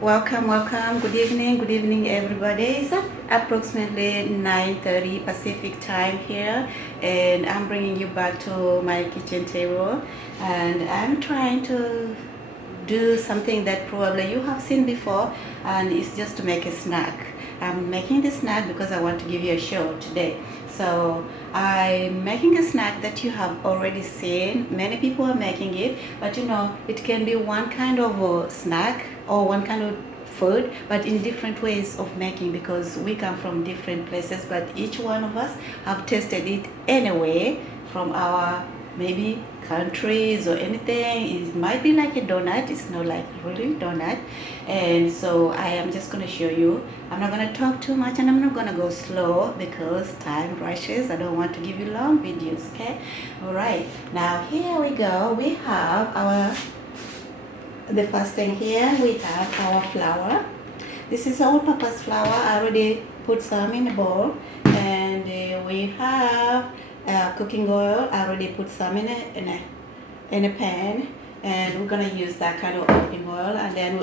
Welcome. Good evening, everybody. It's approximately 9:30 Pacific time here, and I'm bringing you back to my kitchen table, and I'm trying to do something that probably you have seen before, and it's just to make a snack. I'm making this snack because I want to give you a show today. So I'm making a snack that you have already seen. Many people are making it, but it can be one kind of a snack or one kind of food, but in different ways of making because we come from different places, but each one of us have tasted it anyway from our maybe countries or anything. It might be like a donut, it's not like really donut. And so I am just going to show you. I'm not going to talk too much and I'm not going to go slow because time rushes. I don't want to give you long videos. Okay, all right, now here we go. We have our the first thing here, we have our flour. This is all-purpose flour. I already put some in a bowl, and we have cooking oil. I already put some in a pan, and we're gonna use that kind of cooking oil. And then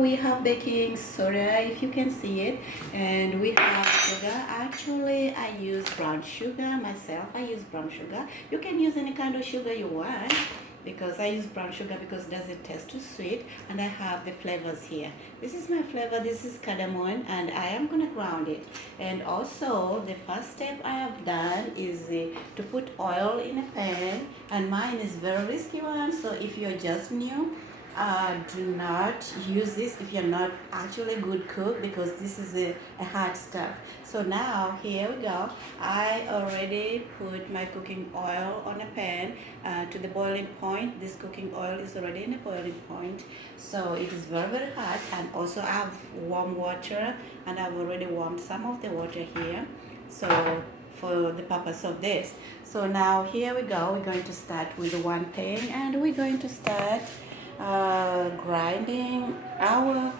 we have baking soda, if you can see it, and we have sugar. Actually, I use brown sugar myself. I use brown sugar. You can use any kind of sugar you want because I use brown sugar because it doesn't taste too sweet, and I have the flavors here. This is my flavor. This is cardamom, and I am gonna ground it. And also the first step I have done is to put oil in a pan, and mine is very risky one, so if you're just new, do not use this if you're not actually a good cook because this is a hard stuff. So now here we go. I already put my cooking oil on a pan to the boiling point. This cooking oil is already in the boiling point, so it is very hot. And also I have warm water, and I've already warmed some of the water here, so for the purpose of this. So now here we go. We're going to start with one thing, and we're going to start grinding our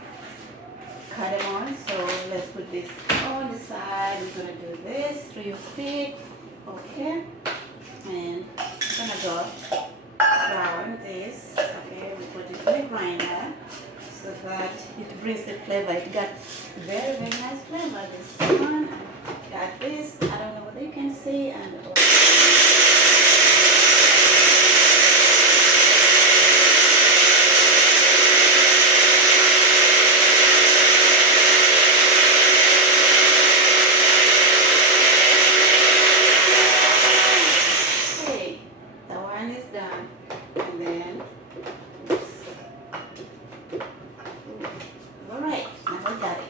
cardamom. So let's put this on the side. We're gonna do this real quick, okay? And I'm gonna go ground this. Okay, we put it in the grinder so that it brings the flavor. It got very nice flavor. This one, I got this. I don't know whether you can see, and okay, the one is done. And then, all right, now we got it.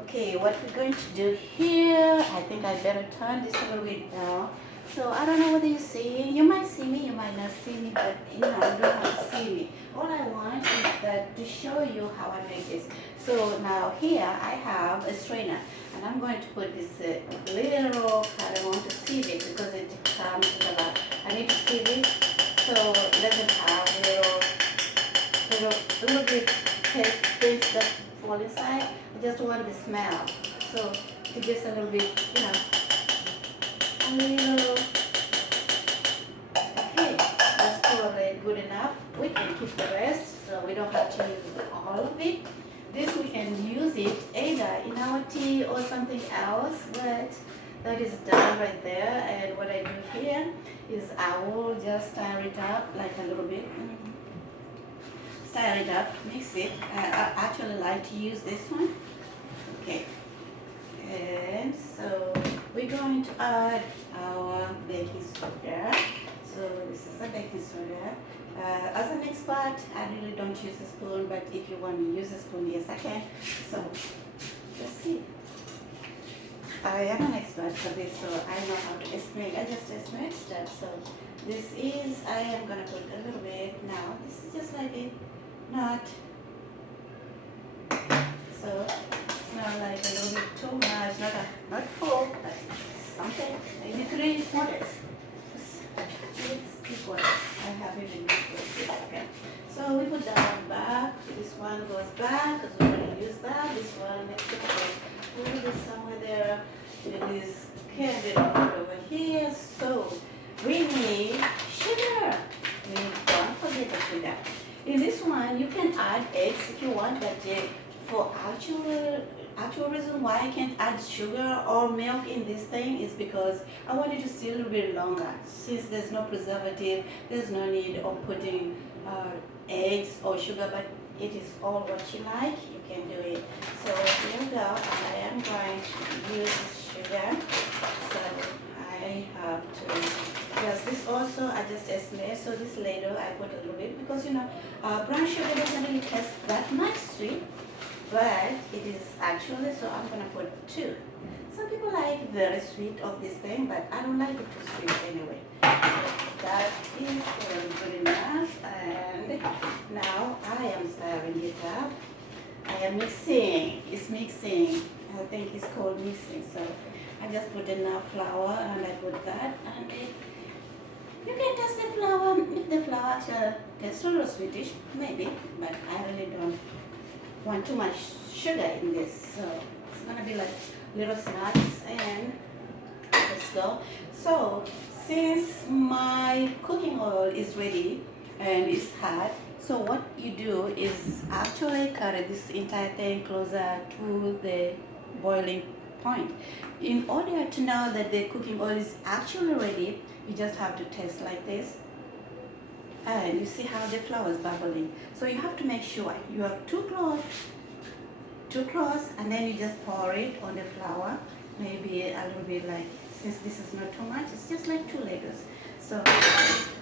Okay, what we're going to do here, I think I better turn this a little bit down. So I don't know whether you see, you might see me, you might not see me, but you don't have to see me. All I want is that to show you how I make this. So now here I have a strainer, and I'm going to put this little cardamom to sieve it because it comes with a lot. I need to sieve it so it doesn't have little bit taste things that fall inside. I just want the smell. So it gets a little bit, a little. Okay, that's probably good enough. We can keep the rest, so we don't have to use all of it. This we can use it either in our tea or something else, but that is done right there. And what I do here is I will just stir it up like a little bit. Stir it up, mix it. I actually like to use this one. Okay. And so we're going to add our baking soda. So this is a baking soda. As an expert, I really don't use a spoon, but if you want me to use a spoon, yes I can. So let's see. I am an expert for this, so I know how to estimate. I just estimate stuff. So this is, I am gonna put a little bit now. This is just like a not. So it's not like a little bit too much, not full, but something, maybe 3 quarters. Three quarters. I have it in this, okay. So we put that one back. This one goes back because we already used that. This one next to it. Put it somewhere there. It is candy over here. So we need sugar. We don't forget the sugar. In this one, you can add eggs if you want, but for actual reason why I can't add sugar or milk in this thing is because I want it to stay a little bit longer. Since there's no preservative, there's no need of putting eggs or sugar, but it is all what you like, you can do it. So here we go, I am going to use sugar. So I have to, yes, this also I just estimate, so this later I put a little bit because brown sugar doesn't really taste that much sweet, but it is actually, so I'm gonna put 2. Some people like very sweet of this thing, but I don't like it too sweet anyway. So that is good enough, and now I am stirring it up. I am mixing, it's mixing. I think it's called mixing, so I just put enough flour and I put that, and you can taste the flour. If the flour actually tastes a little sweetish, maybe, but I really don't want too much sugar in this, so it's gonna be like little snacks. And let's go. So since my cooking oil is ready and it's hot, so what you do is actually cut this entire thing closer to the boiling point. In order to know that the cooking oil is actually ready, you just have to taste like this, and you see how the flour is bubbling. So you have to make sure you are too close, and then you just pour it on the flour, maybe a little bit, like, since this is not too much, it's just like 2 layers. So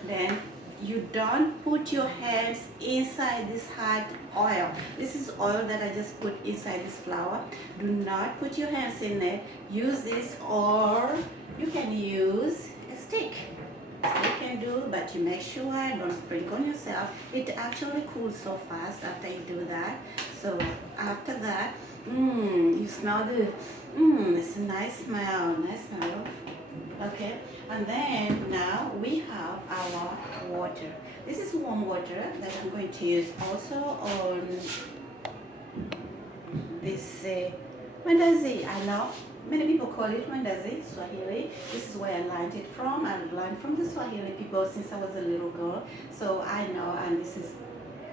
then you don't put your hands inside this hot oil. This is oil that I just put inside this flour. Do not put your hands in there. Use this, or you can use a stick. You can do, but you make sure don't sprinkle on yourself. It actually cools so fast after you do that. So after that, you smell the, it's a nice smell, okay. And then now we have our water. This is warm water that I'm going to use also on this mandazi. I know many people call it mandazi, Swahili. This is where I learned it from. I learned from the Swahili people since I was a little girl. So I know, and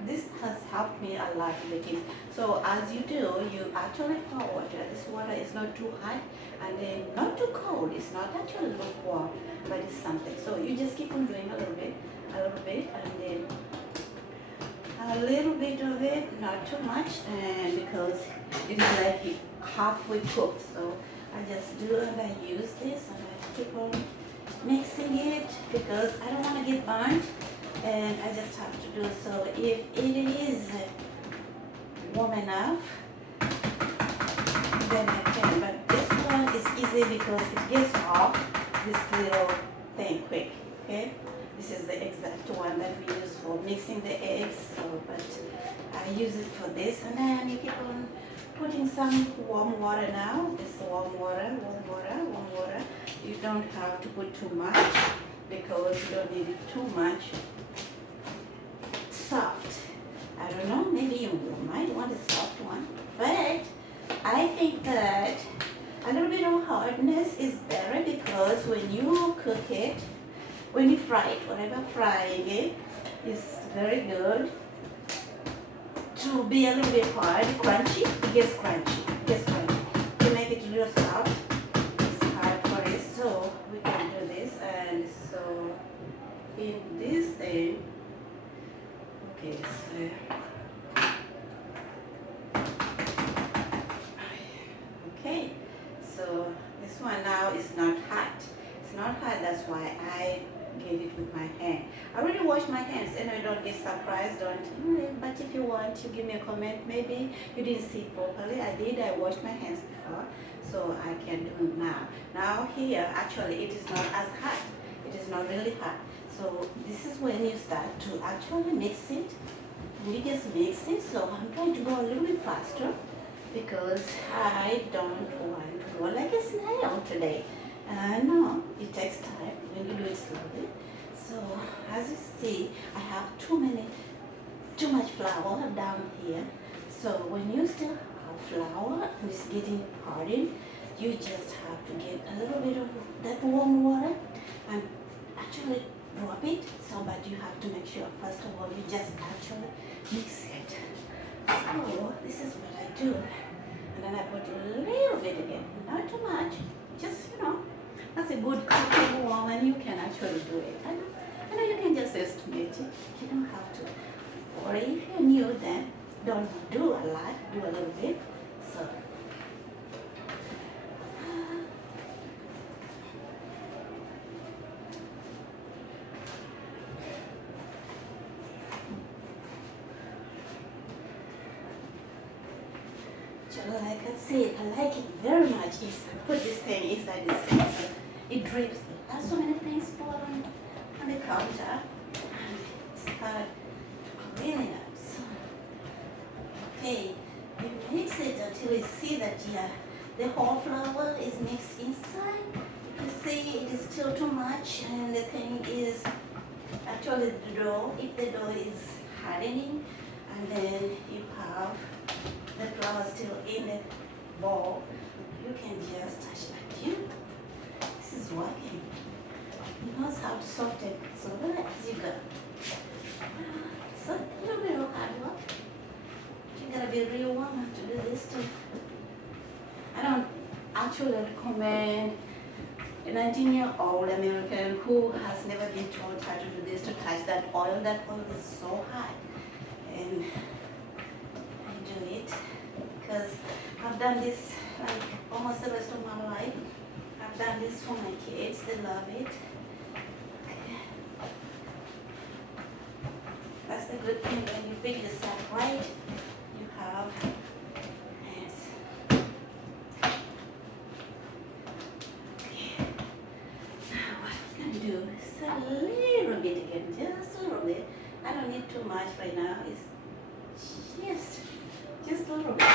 this has helped me a lot with it. So as you do, you actually pour water. This water is not too hot and then not too cold. It's not actually lukewarm, but it's something. So you just keep on doing a little bit, and then a little bit of it, not too much, and because it is like halfway cooked. So I just do, and I use this, and I keep on mixing it because I don't want to get burnt, and I just have to do so. If it is warm enough, then I can, but this one is easy because it gets off this little thing quick, okay? This is the exact one that we use for mixing the eggs, so, but I use it for this, and then you keep on putting some warm water now. This warm water. You don't have to put too much because you don't need it too much soft. I don't know, maybe you might want a soft one, but I think that a little bit of hardness is better because when you cook it, when you fry it, whatever frying it, is very good to be a little bit hard, crunchy. It gets crunchy. To make it real soft, it's hard for it. So we can do this, and so in this thing, okay, so okay, so this one now is not hot. It's not hot. That's why I get it with my hand. I already washed my hands, and I don't get surprised. But if you want to give me a comment, maybe you didn't see it properly. I did. I washed my hands before, so I can do it now. Now here, actually, it is not as hot. It is not really hot. So this is when you start to actually mix it. We just mix it. So I'm trying to go a little bit faster because I don't want to go like a snail today. No, it takes time when you do it slowly. So as you see, I have too much flour down here. So when you still have flour and it's getting hardened, you just have to get a little bit of that warm water and actually drop it. So, but you have to make sure first of all you just actually mix it. this is what I do. And then I put a little bit again, not too much, just, that's a good comfortable woman, you can actually do it. I know you can just estimate it, you don't have to. Or if you're new, then don't do a lot, do a little bit. So, like I said, I like it very much. Put this thing inside the sensor. It drips. There's so many things falling on the counter. And it's hard to clean it up. So, okay, you mix it until you see that the whole flour is mixed inside. If you see it is still too much and the thing is actually the dough, if the dough is hardening, and then you have the flour still in the bowl, you can just touch that. This is working. It knows how to soften it, so as you go. So a little bit of hard work. You gotta be a real woman to do this too. I don't actually recommend a 19-year-old American who has never been taught how to do this to touch that oil. That oil is so hot. And do it because I've done this like almost the rest of my life. I've done this for my kids, they love it. Okay. That's the good thing when you figure this out right, you have hands. Okay. Now what I'm gonna do is a little bit again, just a little bit. I don't need too much right now. It's just a little bit.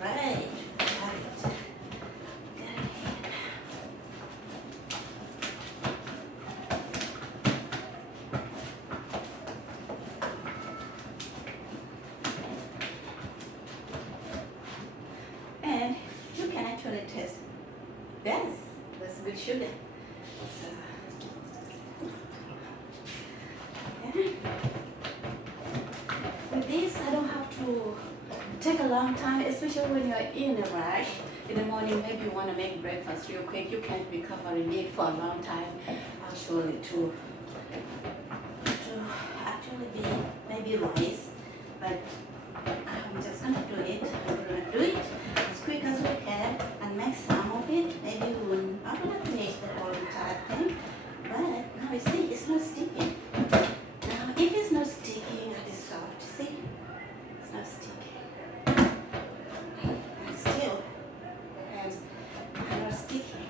Right, got it. And you can actually taste. Yes, that's good sugar. So, okay. With this, I don't have to take a long time, especially when you're in a rush. In the morning, maybe you want to make breakfast real quick. You can't be covering it for a long time. Actually, to actually be maybe rice, but I'm just gonna do it. I'm gonna do it as quick as we can and make some of it. Maybe I'm gonna finish the whole entire thing, but now you see it's not sticking. Now if it's not sticking and it's soft, see, it's not sticking. And still, hands are not sticking.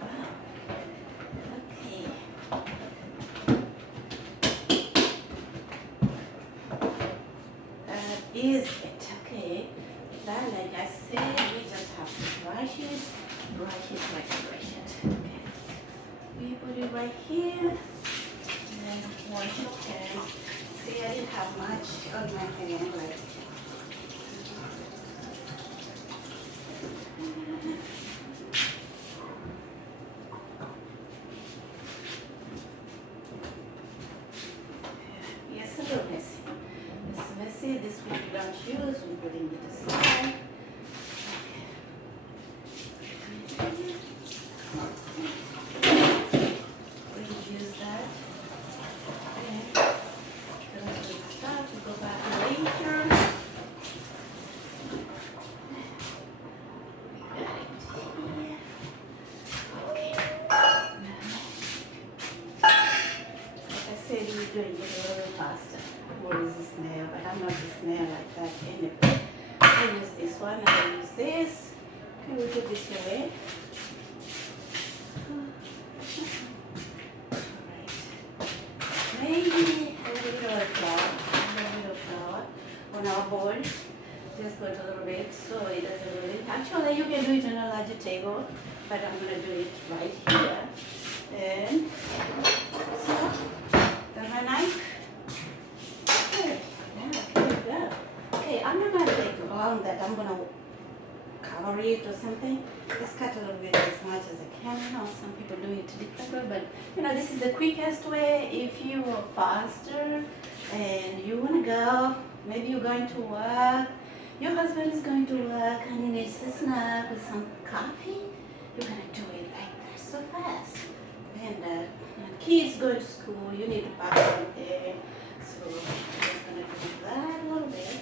Wow. Okay. Is it okay? Then, like I said, we just have to brush it. Okay. We put it right here, and then wash your hands. See, I didn't have much on my hand, like. Yes, a little messy. It's messy. This we don't use. We put it aside. We use that. And then we start to go back later. We got it here. Okay. Like I said, we're doing it a little faster. What is the snail? But I'm not the snail like that anyway. I use this one and I use this. Can we put this away? Maybe a little bit of flour on our board. Just put a little bit so it doesn't really. Actually, you can do it on a larger table, but I'm gonna do it right here. And so, got my knife. around that I'm gonna cover it or something. Just cut a little bit as much as I can. You know, some people do it different way, but you know, this is the quickest way. If you are faster and you wanna go, maybe you're going to work, your husband is going to work and he needs a snack with some coffee, you're gonna do it like that so fast. And when kids go to school, you need to pack something. So I'm just gonna do that a little bit.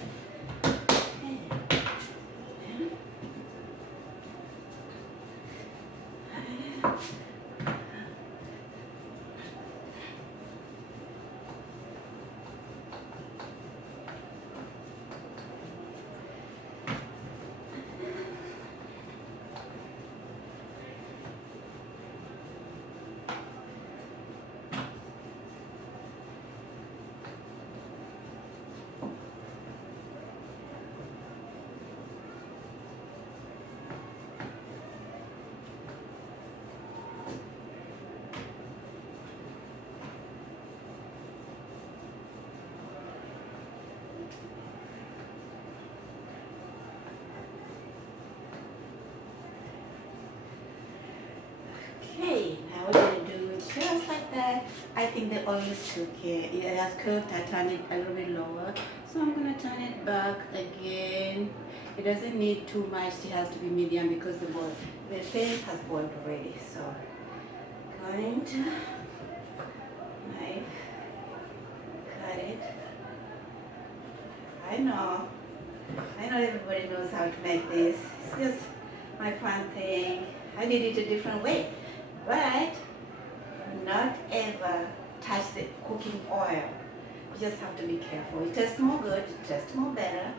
Okay, now we're going to do it just like that. I think the oil is cooked here. It has cooked. I turn it a little bit lower. So I'm going to turn it back again. It doesn't need too much. It has to be medium because the thing has boiled already. So going to knife, cut it. I know everybody knows how to make this. It's just my fun thing. I did it a different way. But not ever touch the cooking oil. You just have to be careful. It tastes more good, it tastes more better.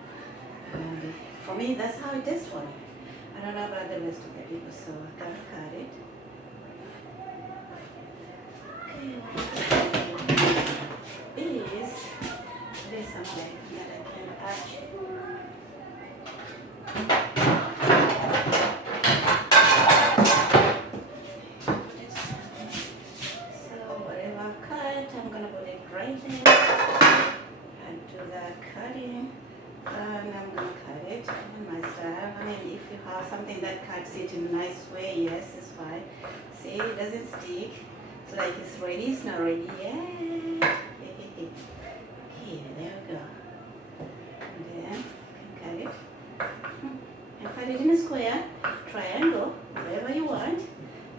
And for me, that's how it is for me. I don't know about the rest of the people, so I gotta cut it. Okay, there's something that I can add. Something that cuts it in a nice way, yes, it's fine. See, it doesn't stick. So like it's ready, it's not ready yet. Okay, there we go. And then cut it. And cut it in a square, triangle, whatever you want.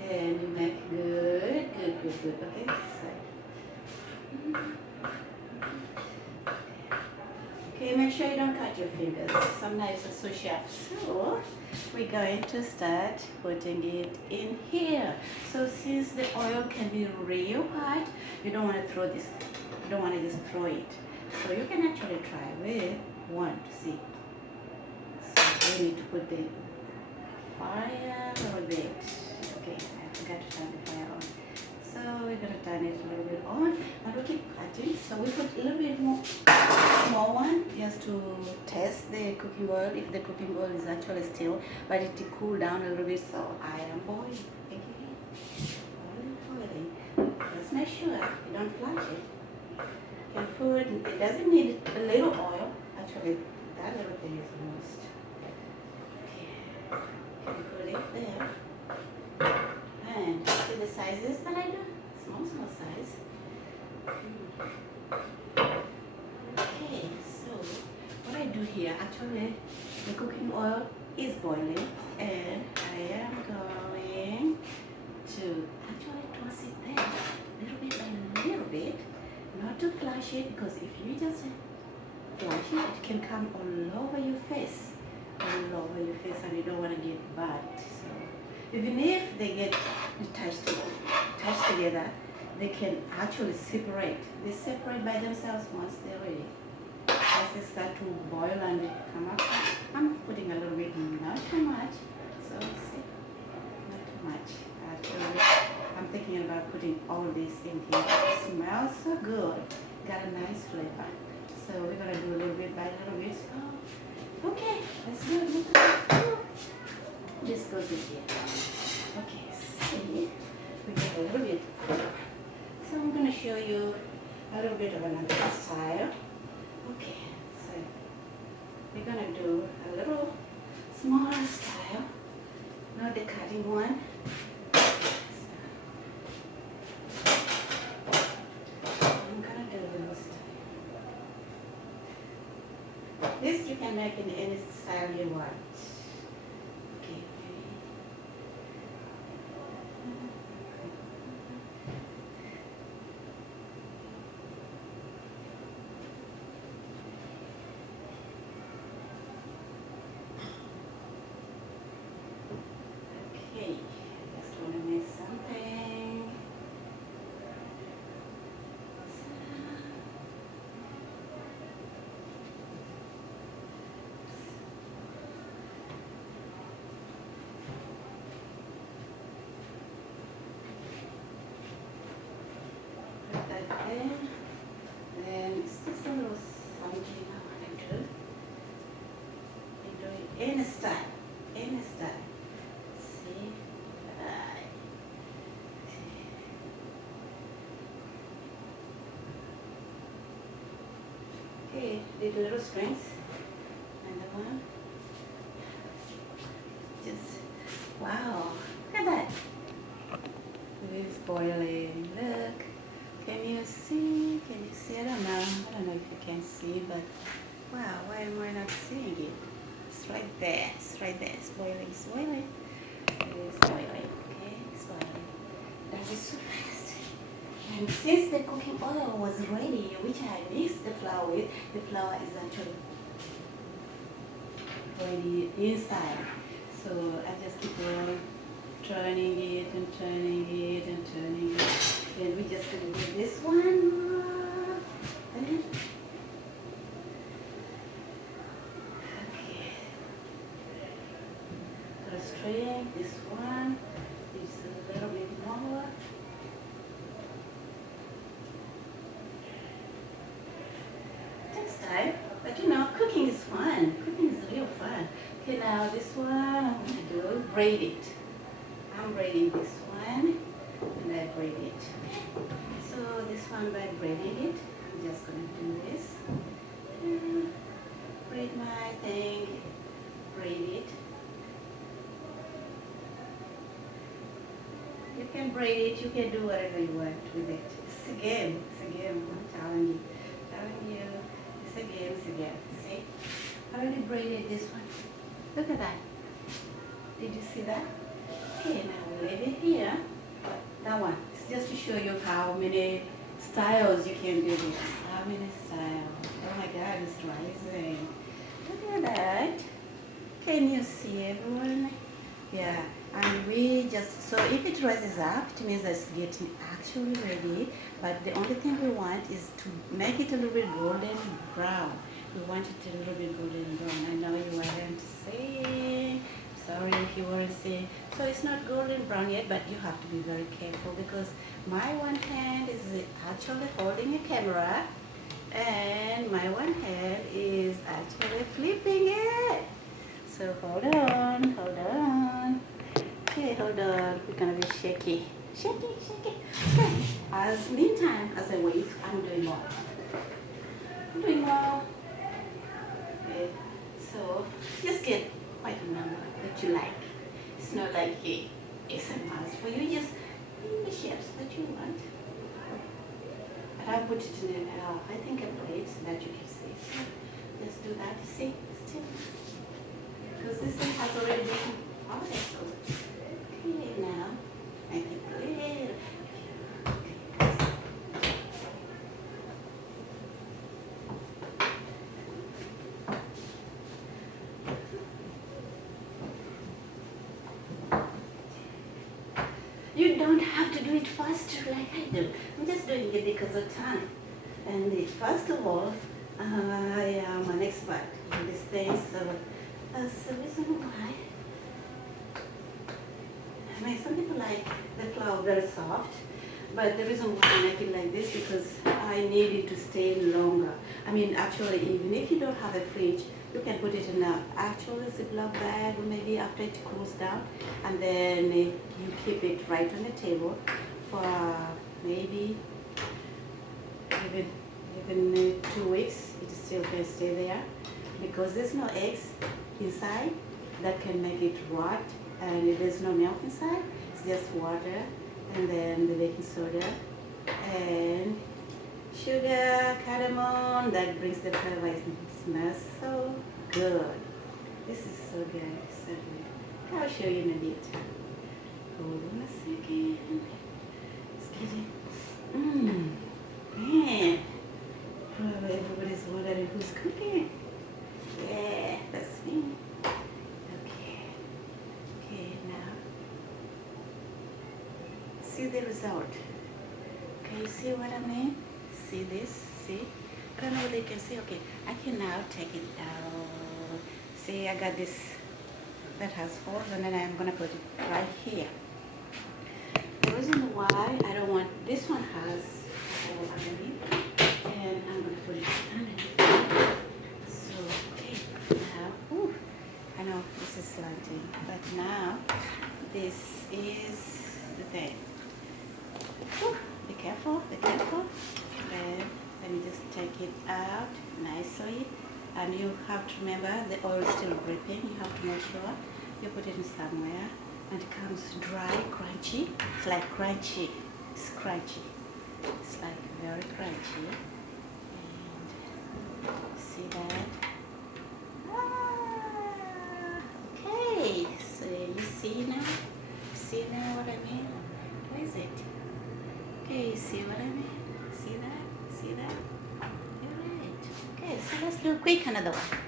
And you make good. Okay, side. Okay, make sure you don't cut your fingers. Some knives are so sharp. So we're going to start putting it in here. So since the oil can be real hot, you don't want to throw this. You don't want to just throw it. So you can actually try with one to see. So we need to put the fire a little bit. Okay, I forgot to turn the fire on. So we're gonna turn it a little bit on and we'll keep cutting. So we put a little bit more small one just to test the cooking oil, if the cooking oil is actually still, but it to cool down a little bit. So I am boiling. Just make sure you don't flash it. You can put, it doesn't need a little oil. Actually, that little thing is most. Okay, you can put it there. And see the sizes that I do? Small size. Okay, so what I do here, actually the cooking oil is boiling and I am going to actually toss it there a little bit, not to flash it, because if you just flash it, it can come all over your face, and you don't want to get burnt. So even if they get touched together, they can actually separate. They separate by themselves once they're ready. As they start to boil and come up, I'm putting a little bit, not too much. So see, not too much. Actually, I'm thinking about putting all this in here. It smells so good. Got a nice flavor. So we're gonna do a little bit by little bit. Oh, okay, let's do it. This goes in here. Okay, see, we get a little bit. So I'm gonna show you a little bit of another style. Okay, so we're gonna do a little smaller style, not the cutting one. I'm gonna do a little style. This you can make in any style you want. Okay. Okay, just want to make something. Put that in. Then it's just a little something I want to do. You do it any style, any style. See? Right. Okay, did little strings. Another one. Just, wow, look at that. It is boiling. Look. Can you see? Can you see? I don't know. I don't know if you can see, but wow, why am I not seeing it? It's right there. It's right there. It's boiling. It's boiling. It's boiling. Okay, it's boiling. That is so fast. And since the cooking oil was ready, which I mixed the flour with, the flour is actually ready inside. So I just keep on turning it and turning it and turning it. Then we just gonna do this one more. Okay. The string, this one is a little bit more. Takes time, but you know, cooking is fun. Cooking is real fun. Okay, now this one I'm gonna do braid it. I'm braiding this one and I braid it. So this one by braiding it, I'm just gonna do this. Braid my thing, braid it. You can braid it, you can do whatever you want with it. It's a game, I'm telling you. It's a game. See? I already braided this one. Look at that. Did you see that? Okay, now we leave it here. That one. It's just to show you how many styles you can do this. How many styles? Oh my God, it's rising. Look at that. Can you see everyone? Yeah. And we just, so if it rises up, it means it's getting actually ready. But the only thing we want is to make it a little bit golden brown. We want it a little bit golden brown. I know you weren't saying. Sorry if you weren't saying. So it's not golden brown yet, but you have to be very careful because my one hand is actually holding a camera and my one hand is actually flipping it. So hold on. Okay, hold on. We're gonna be shaky. Okay. Meantime, as I wait, I'm doing more. Okay. So just get quite a number that you like. It's not like it's a must for you. Just in the shapes that you want. But I'll put it in I think a plate so that you can see. So just do that. See, still, because this thing has already been powdered. So okay, now I can put it. You don't have to do it fast like I do. I'm just doing it because of time. And first of all, I am an expert in these things, so that's the reason why. I mean, some people like the flour very soft, but the reason why I make it like this because I need it to stay longer. I mean, actually, even if you don't have a fridge, you can put it in an actual Ziploc bag, maybe after it cools down, and then you keep it right on the table for maybe even 2 weeks. It still can stay there. because there's no eggs inside that can make it rot, and there's no milk inside. It's just water, and then the baking soda and sugar, cardamom that brings the flavor. It smells so good. This is so good, so good. I'll show you in a bit. Hold on a second. Excuse me. Man. Probably everybody's wondering who's cooking. Yeah, that's me. Okay. Okay, now. See the result. Can you see what I mean? See this? See? I don't know whether you can see. Okay, I can now take it out. See, I got this that has holes, and then I'm gonna put it right here. The reason why I don't want this one has a hole underneath, and I'm gonna put it underneath. So, okay, now, ooh, I know this is slanting, but now this is the thing. Ooh, be careful, be careful. Then let me just take it out nicely. And you have to remember the oil is still dripping. You have to make sure you put it in somewhere and it comes dry, crunchy. It's like crunchy. It's crunchy. It's like very crunchy. And see that? Okay. So you see now? See now what I mean? Where is it? Okay, you see what I mean? See that? See that? Alright. Okay, so let's do a quick another one.